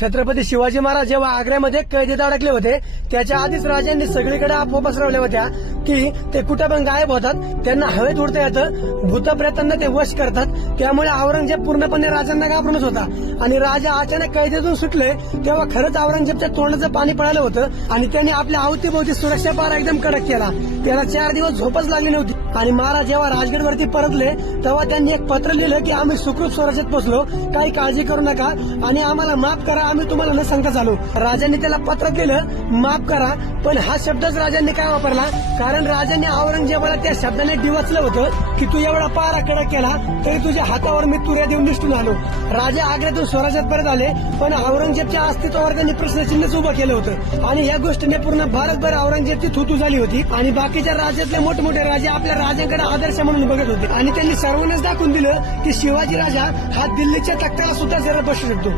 छत्रपती शिवाजी महाराज जेव्हा आग्र्यामध्ये कैदेत अडकले होते त्याच्या आधीच राजांनी सगळीकडे अफवा पसरवल्या होत्या की ते कुठे पण गायब होतात, त्यांना हवेत उडता येतं, भूतप्रेतांना ते वश करतात. त्यामुळे औरंगजेब पूर्णपणे राजांना घाबरूनच होता आणि राजा अचानक कैदेतून सुटले तेव्हा खरंच औरंगजेबच्या तोंडाचं पाणी पळालं होतं आणि त्यांनी आपल्या अवतीभोवती सुरक्षा पारा एकदम कडक केला. त्याला 4 दिवस झोपच लागली नव्हती आणि महाराज जेव्हा राजगडवरती परतले तेव्हा त्यांनी एक पत्र लिहिलं की आम्ही सुखरूप स्वराज्यात पोहोचलो, काही काळजी करू नका आणि आम्हाला माफ करा, आम्ही तुम्हाला न सांगता चालू. राजांनी त्याला पत्र केलं माफ करा, पण हा शब्दच राजांनी काय वापरला, कारण राजांनी औरंगजेबाला त्या शब्दाने डिवचलं होतं की तू एवढा पारा कडक केला तरी तुझ्या हातावर मी तुऱ्या देऊन निष्ठून आलो. राजा आग्र्यातून स्वराज्यात परत आले पण औरंगजेबच्या अस्तित्वावर त्यांनी प्रश्नचिन्हच उभं केलं होतं आणि या गोष्टीने पूर्ण भारतभर औरंगजेबची थुतू झाली होती आणि बाकीच्या राज्यातले मोठमोठे राजे आपल्या राजांकडे आदर्श म्हणून बघत होते आणि त्यांनी सर्वांनाच दाखवून दिलं की शिवाजी राजा हा दिल्लीच्या तख्ताला सुद्धा जरा बसू शकतो.